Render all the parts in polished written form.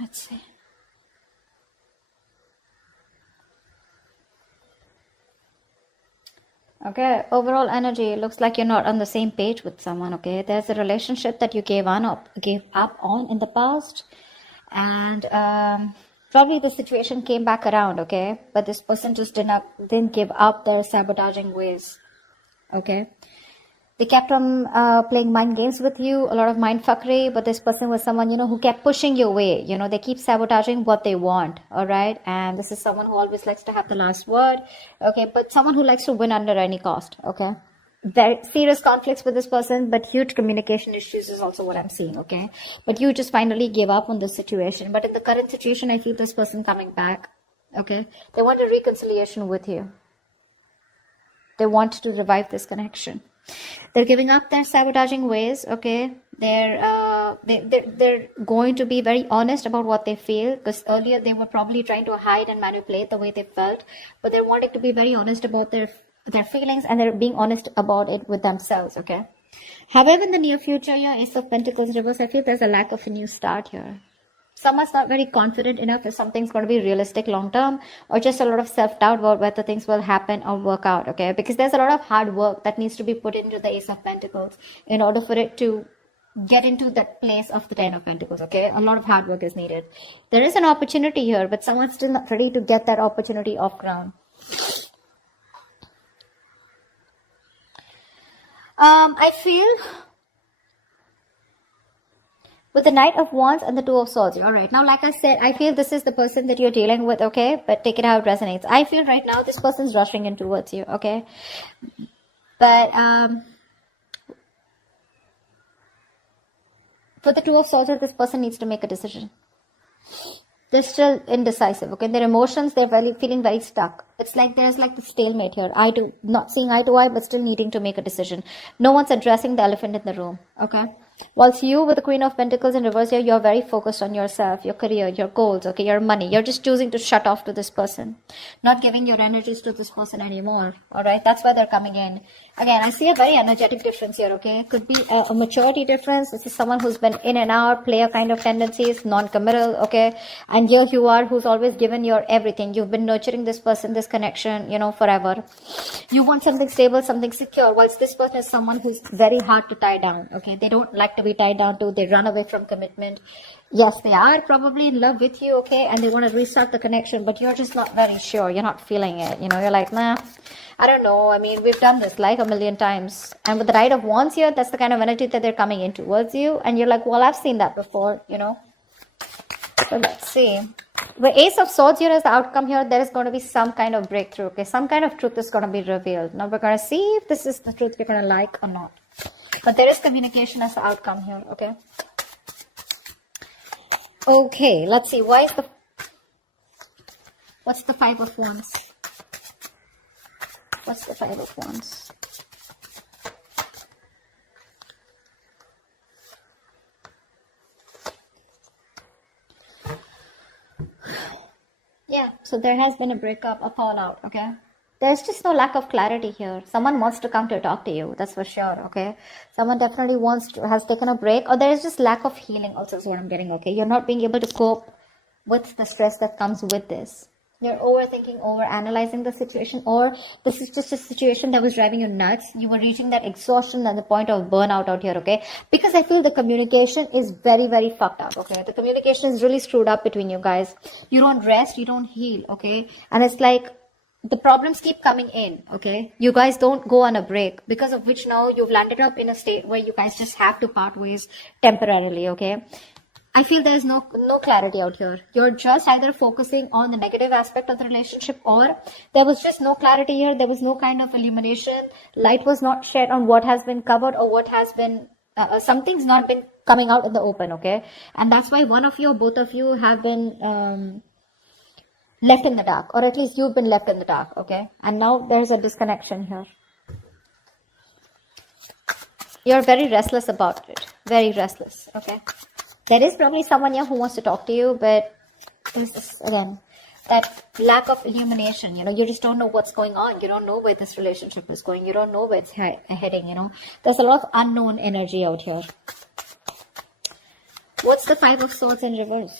Let's see. Okay, overall energy looks like you're not on the same page with someone. Okay, there's a relationship that you gave up on in the past, and probably the situation came back around. Okay, but this person just didn't give up their sabotaging ways. Okay, they kept on playing mind games with you, a lot of mind fuckery, but this person was someone, who kept pushing you away. They keep sabotaging what they want, all right? And this is someone who always likes to have the last word, okay? But someone who likes to win under any cost, okay? Very serious conflicts with this person, but huge communication issues is also what I'm seeing, okay? But you just finally gave up on this situation. But in the current situation, I feel this person coming back, okay? They want a reconciliation with you. They want to revive this connection. They're giving up their sabotaging ways, okay? They're going to be very honest about what they feel, because earlier they were probably trying to hide and manipulate the way they felt, but they're wanting to be very honest about their feelings, and they're being honest about it with themselves, okay? However, in the near future, your Ace of Pentacles reverse, I feel there's a lack of a new start here. Someone's not very confident enough if something's going to be realistic long term, or just a lot of self-doubt about whether things will happen or work out, okay? Because there's a lot of hard work that needs to be put into the Ace of Pentacles in order for it to get into that place of the Ten of Pentacles, okay? A lot of hard work is needed. There is an opportunity here, but someone's still not ready to get that opportunity off ground. I feel with the Knight of Wands and the Two of Swords. All right. Now, like I said, I feel this is the person that you're dealing with, okay? But take it how it resonates. I feel right now this person's rushing in towards you, okay? But for the Two of Swords, this person needs to make a decision. They're still indecisive, okay? Their emotions, they're feeling very stuck. It's like there's like the stalemate here. Not seeing eye to eye, but still needing to make a decision. No one's addressing the elephant in the room, okay? Whilst you, with the Queen of Pentacles in reverse here, you're very focused on yourself, your career, your goals, okay, your money. You're just choosing to shut off to this person, not giving your energies to this person anymore, all right? That's why they're coming in. Again, I see a very energetic difference here, okay? Could be a maturity difference. This is someone who's been in and out, player kind of tendencies, non-committal, okay? And here you are, who's always given your everything. You've been nurturing this person, this connection, forever. You want something stable, something secure, whilst this person is someone who's very hard to tie down, okay? They don't like to be tied down to. They run away from commitment. Yes, they are probably in love with you, okay? And they want to restart the connection, but you're just not very sure. You're not feeling it. You're like, nah, I don't know. I mean, we've done this like a million times. And with the Knight of Wands here, that's the kind of energy that they're coming in towards you. And you're like, well, I've seen that before, So let's see. The Ace of Swords here is the outcome here. There is going to be some kind of breakthrough, okay? Some kind of truth is going to be revealed. Now we're going to see if this is the truth you're going to like or not. But there is communication as the outcome here, okay? Okay, let's see. What's the Five of Wands? What's the Five of Wands? Yeah, so there has been a breakup, a fallout, okay? There's just no lack of clarity here. Someone wants to come to talk to you, that's for sure, okay? Someone definitely has taken a break, or there is just lack of healing also is what I'm getting, okay? You're not being able to cope with the stress that comes with this. You're overthinking, overanalyzing the situation, or this is just a situation that was driving you nuts. You were reaching that exhaustion and the point of burnout out here, okay? Because I feel the communication is very, very fucked up, okay? The communication is really screwed up between you guys. You don't rest, you don't heal, okay? And it's like the problems keep coming in, okay? You guys don't go on a break, because of which now you've landed up in a state where you guys just have to part ways temporarily, okay? I feel there's no clarity out here. You're just either focusing on the negative aspect of the relationship, or there was just no clarity here. There was no kind of illumination. Light was not shed on what has been covered, or what has been, something's not been coming out in the open, okay? And that's why one of you or both of you have been left in the dark, or at least you've been left in the dark, okay? And now there's a disconnection here. You're very restless about it. Very restless, okay? There is probably someone here who wants to talk to you, but there's this, again, that lack of illumination, you just don't know what's going on. You don't know where this relationship is going. You don't know where it's heading, There's a lot of unknown energy out here. What's the Five of Swords in reverse?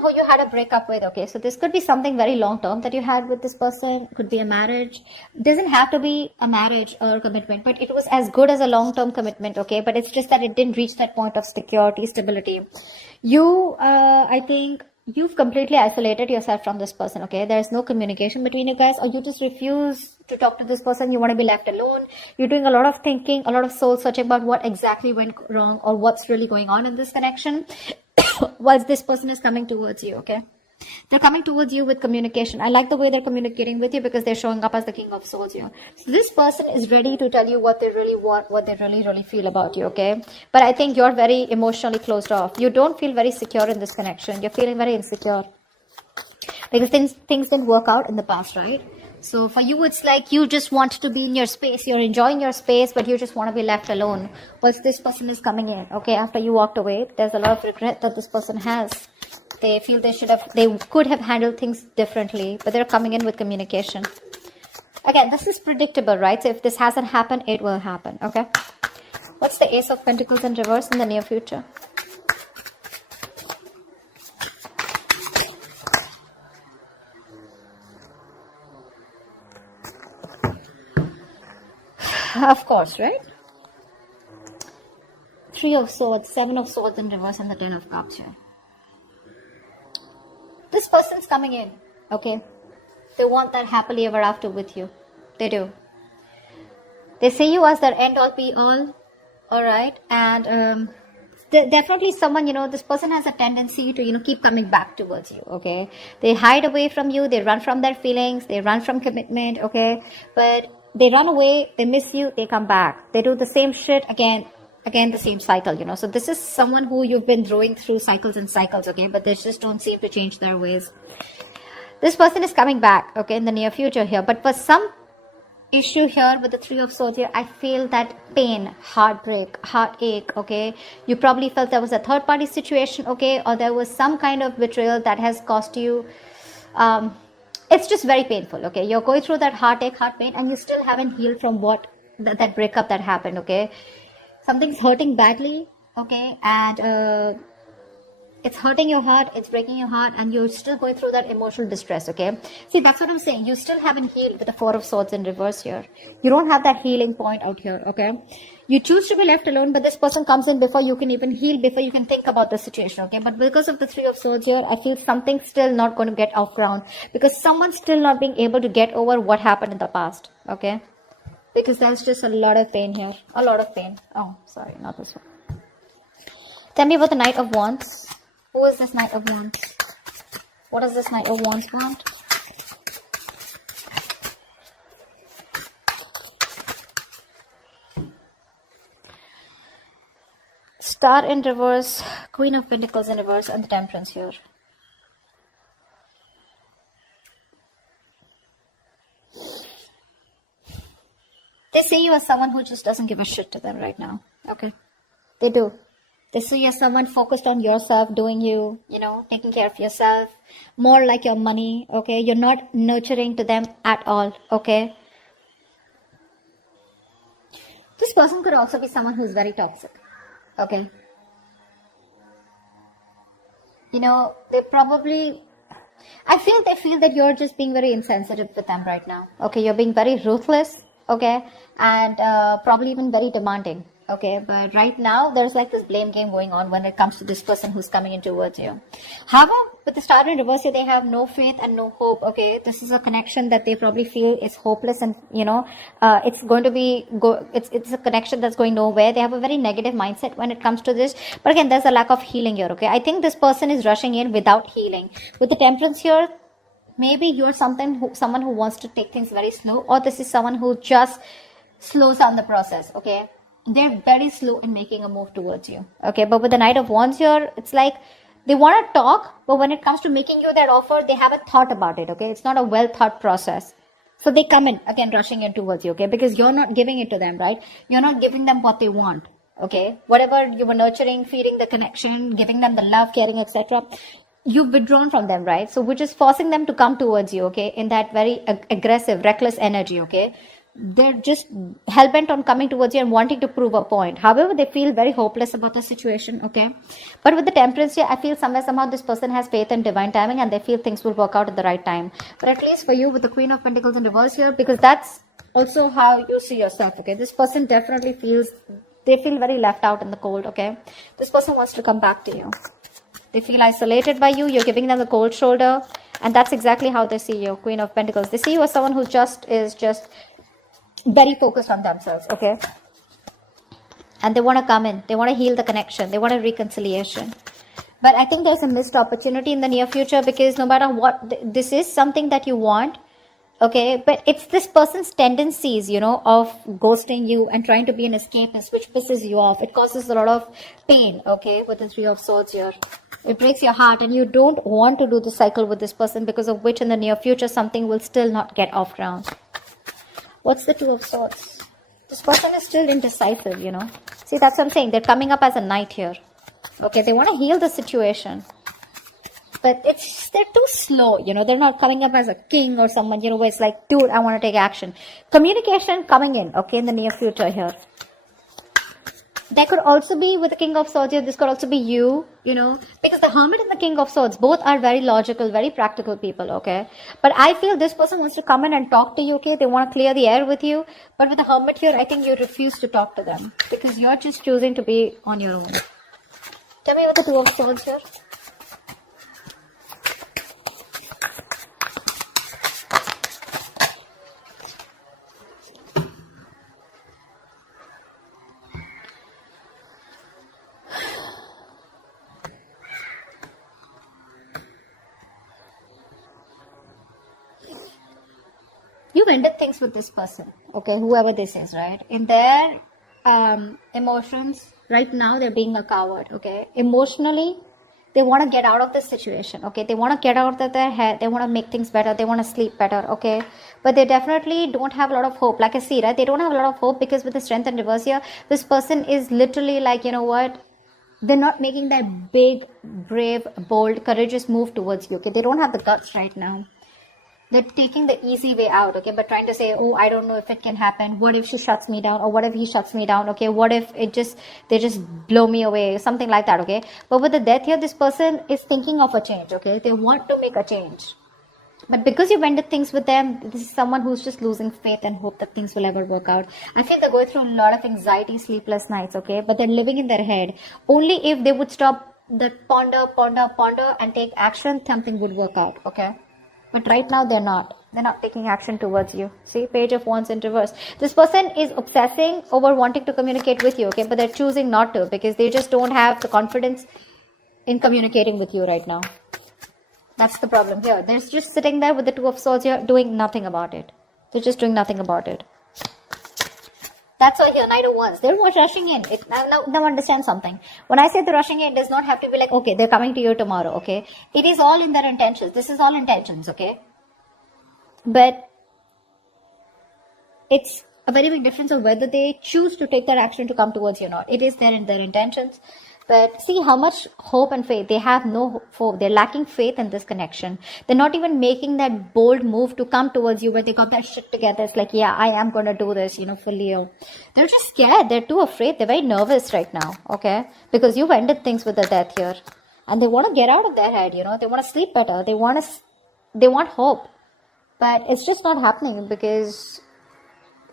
who you had a breakup with, okay, so this could be something very long term that you had with this person. Could be a marriage. Doesn't have to be a marriage or commitment, but it was as good as a long term commitment, okay, but it's just that it didn't reach that point of security, stability. You, I think you've completely isolated yourself from this person, okay. There's no communication between you guys, or you just refuse to talk to this person. You want to be left alone. You're doing a lot of thinking, a lot of soul searching about what exactly went wrong or what's really going on in this connection whilst this person is coming towards you, okay. They're coming towards you with communication. I like the way they're communicating with you because they're showing up as the King of Swords here. So this person is ready to tell you what they really want, what they really feel about you, okay? But I think you're very emotionally closed off. You don't feel very secure in this connection. You're feeling very insecure because things didn't work out in the past, right? So for you, it's like you just want to be in your space. You're enjoying your space, but you just want to be left alone. Once this person is coming in, okay, after you walked away, there's a lot of regret that this person has. They feel they could have handled things differently, but they're coming in with communication. Again, this is predictable, right? So if this hasn't happened, it will happen, okay? What's the Ace of Pentacles in reverse in the near future? Of course, right? Three of Swords, Seven of Swords in reverse, and the Ten of Cups here. This person's coming in, okay? They want that happily ever after with you. They do. They see you as their end all be all, alright? And definitely someone, this person has a tendency to, keep coming back towards you, okay? They hide away from you, they run from their feelings, they run from commitment, okay? But they run away, they miss you, they come back. They do the same shit again, the same cycle, So this is someone who you've been going through cycles and cycles, okay? But they just don't seem to change their ways. This person is coming back, okay, in the near future here. But for some issue here with the Three of Swords here, I feel that pain, heartbreak, heartache, okay? You probably felt there was a third party situation, okay? Or there was some kind of betrayal that has cost you. It's just very painful, okay? You're going through that heartache, heart pain, and you still haven't healed from that breakup that happened, okay? Something's hurting badly, okay? And it's hurting your heart, it's breaking your heart, and you're still going through that emotional distress, okay? See, that's what I'm saying. You still haven't healed with the Four of Swords in reverse here. You don't have that healing point out here, okay? You choose to be left alone, but this person comes in before you can even heal, before you can think about the situation, okay? But because of the Three of Swords here, I feel something's still not going to get off ground because someone's still not being able to get over what happened in the past, okay? Because there's just a lot of pain here. A lot of pain. Oh, sorry, not this one. Tell me about the Knight of Wands. Who is this Knight of Wands? What does this Knight of Wands want? Star in reverse, Queen of Pentacles in reverse, and the Temperance here. They see you as someone who just doesn't give a shit to them right now. Okay. They do. They see you as someone focused on yourself, doing you, taking care of yourself. More like your money, okay? You're not nurturing to them at all, okay? This person could also be someone who's very toxic, okay? They probably... I feel they feel that you're just being very insensitive with them right now. Okay, you're being very ruthless. Okay, and probably even very demanding. Okay, but right now there's like this blame game going on when it comes to this person who's coming in towards you. However, with the Star in reverse here, they have no faith and no hope. Okay, this is a connection that they probably feel is hopeless, and it's going to be it's a connection that's going nowhere. They have a very negative mindset when it comes to this. But again, there's a lack of healing here. Okay, I think this person is rushing in without healing. With the Temperance here, maybe you're someone who wants to take things very slow, or this is someone who just slows down the process, okay? They're very slow in making a move towards you, okay? But with the Knight of Wands here, it's like they want to talk, but when it comes to making you that offer, they haven't thought about it, okay? It's not a well thought process. So they come in, again, rushing in towards you, okay? Because you're not giving it to them, right? You're not giving them what they want, okay? Whatever you were nurturing, feeding the connection, giving them the love, caring, etc., you've withdrawn from them, right? So which is forcing them to come towards you, okay, in that very aggressive, reckless energy, okay? they're just hell-bent on coming towards you and wanting to prove a point. However, they feel very hopeless about the situation, okay? But with the temperance here, I feel somehow this person has faith in divine timing and they feel things will work out at the right time. But at least for you with the Queen of Pentacles in reverse here, because that's also how you see yourself, okay? This person definitely feels, they feel very left out in the cold, okay? This person wants to come back to you. They feel isolated by you. You're giving them the cold shoulder. And that's exactly how they see you, Queen of Pentacles. They see you as someone who is just very focused on themselves, okay? And they want to come in. They want to heal the connection. They want a reconciliation. But I think there's a missed opportunity in the near future, because no matter what, this is something that you want, okay? But it's this person's tendencies, of ghosting you and trying to be an escapist, which pisses you off. It causes a lot of pain, okay, with the Three of Swords here. It breaks your heart, and you don't want to do the cycle with this person, because of which in the near future something will still not get off ground. What's the Two of Swords? This person is still indecisive, See, that's what I'm saying. They're coming up as a knight here. Okay, they want to heal the situation. But they're too slow, They're not coming up as a king or someone, where it's like, dude, I want to take action. Communication coming in, okay, in the near future here. There could also be, with the King of Swords here, this could also be you, because the Hermit and the King of Swords, both are very logical, very practical people, okay? But I feel this person wants to come in and talk to you, okay? They want to clear the air with you. But with the Hermit here, I think you refuse to talk to them, because you're just choosing to be on your own. Tell me what the Two of Swords here. You've ended things with this person, okay, whoever this is, right? In their emotions, right now, they're being a coward, okay? Emotionally, they want to get out of this situation, okay? They want to get out of their head. They want to make things better. They want to sleep better, okay? But they definitely don't have a lot of hope. Like I see, right? They don't have a lot of hope, because with the Strength and reverse here, this person is literally like, you know what? They're not making that big, brave, bold, courageous move towards you, okay? They don't have the guts right now. They're taking the easy way out, okay? But trying to say, oh, I don't know if it can happen. What if she shuts me down? Or what if he shuts me down? Okay, what if they just blow me away? Something like that, okay? But with the Death here, this person is thinking of a change, okay? They want to make a change. But because you've ended things with them, this is someone who's just losing faith and hope that things will ever work out. I feel they're going through a lot of anxiety, sleepless nights, okay? But they're living in their head. Only if they would stop that ponder, and take action, something would work out, okay? But right now, they're not. They're not taking action towards you. See, Page of Wands in reverse. This person is obsessing over wanting to communicate with you, okay? But they're choosing not to, because they just don't have the confidence in communicating with you right now. That's the problem here. They're just sitting there with the Two of Swords here, doing nothing about it. They're just doing nothing about it. That's why here, Knight of Wands, they're not rushing in. Now understand something. When I say they're rushing in, it does not have to be like, okay, they're coming to you tomorrow, okay? It is all in their intentions. This is all intentions, okay? But it's a very big difference of whether they choose to take that action to come towards you or not. It is there in their intentions. But see how much hope and faith. They have no hope. They're lacking faith in this connection. They're not even making that bold move to come towards you where they got that shit together. It's like, yeah, I am going to do this, for Leo. They're just scared. They're too afraid. They're very nervous right now, okay? Because you've ended things with the Death here. And they want to get out of their head, They want to sleep better. They want hope. But it's just not happening, because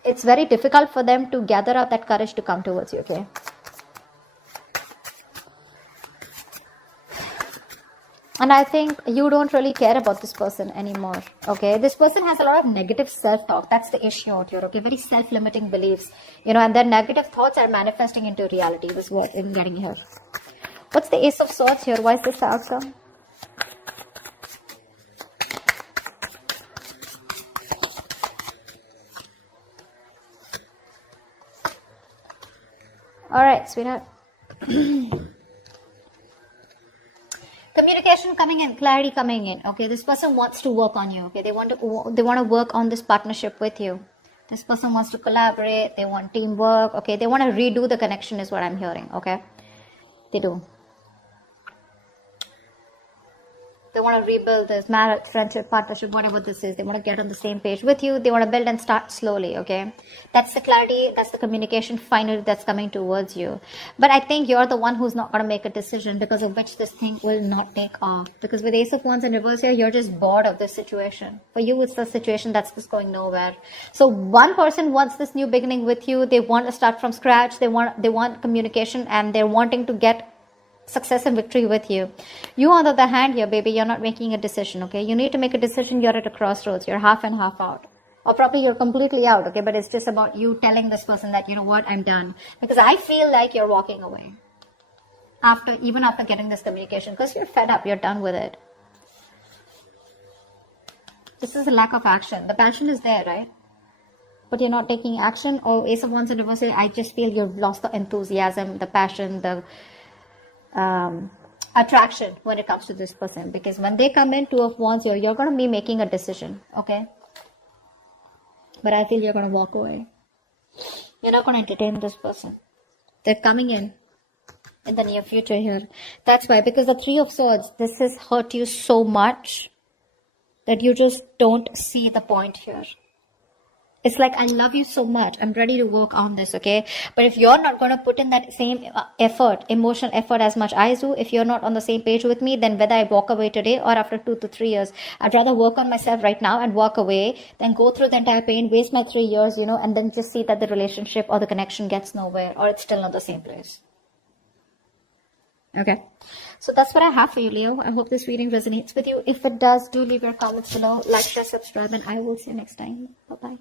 it's very difficult for them to gather up that courage to come towards you, okay? And I think you don't really care about this person anymore, okay? This person has a lot of negative self-talk. That's the issue out here, okay? Very self-limiting beliefs, and their negative thoughts are manifesting into reality. This is what I'm getting here. What's the Ace of Swords here? Why is this the outcome? All right, sweetheart. Communication coming in, clarity coming in. Okay, this person wants to work on you. Okay, they want to work on this partnership with you. This person wants to collaborate. They want teamwork. Okay, they want to redo the connection is what I'm hearing. Okay, they do. They want to rebuild this marriage, friendship, partnership, whatever this is. They want to get on the same page with you. They want to build and start slowly, okay? That's the clarity, that's the communication finally that's coming towards you. But I think you're the one who's not going to make a decision, because of which this thing will not take off. Because with Ace of Wands in reverse here, you're just bored of this situation. For you, it's the situation that's just going nowhere. So one person wants this new beginning with you. They want to start from scratch. They want communication, and they're wanting to get success and victory with you. You, on the other hand here, baby, you're not making a decision, okay? You need to make a decision. You're at a crossroads. You're half and half out. Or probably you're completely out, okay? But it's just about you telling this person that, you know what, I'm done. Because I feel like you're walking away. Even after getting this communication. Because you're fed up. You're done with it. This is a lack of action. The passion is there, right? But you're not taking action. Or Ace of Wands in reverse, I just feel you've lost the enthusiasm, the passion, the attraction when it comes to this person. Because when they come in, Two of Wands, you're going to be making a decision, okay? But I feel you're going to walk away. You're not going to entertain this person. They're coming in the near future here. That's why, because the Three of Swords, this has hurt you so much that you just don't see the point here. It's like, I love you so much. I'm ready to work on this, okay? But if you're not going to put in that same effort, emotional effort as much I do, if you're not on the same page with me, then whether I walk away today or after 2 to 3 years, I'd rather work on myself right now and walk away than go through the entire pain, waste my 3 years, and then just see that the relationship or the connection gets nowhere, or it's still not the same place. Okay, so that's what I have for you, Leo. I hope this reading resonates with you. If it does, do leave your comments below, like, share, subscribe, and I will see you next time. Bye-bye.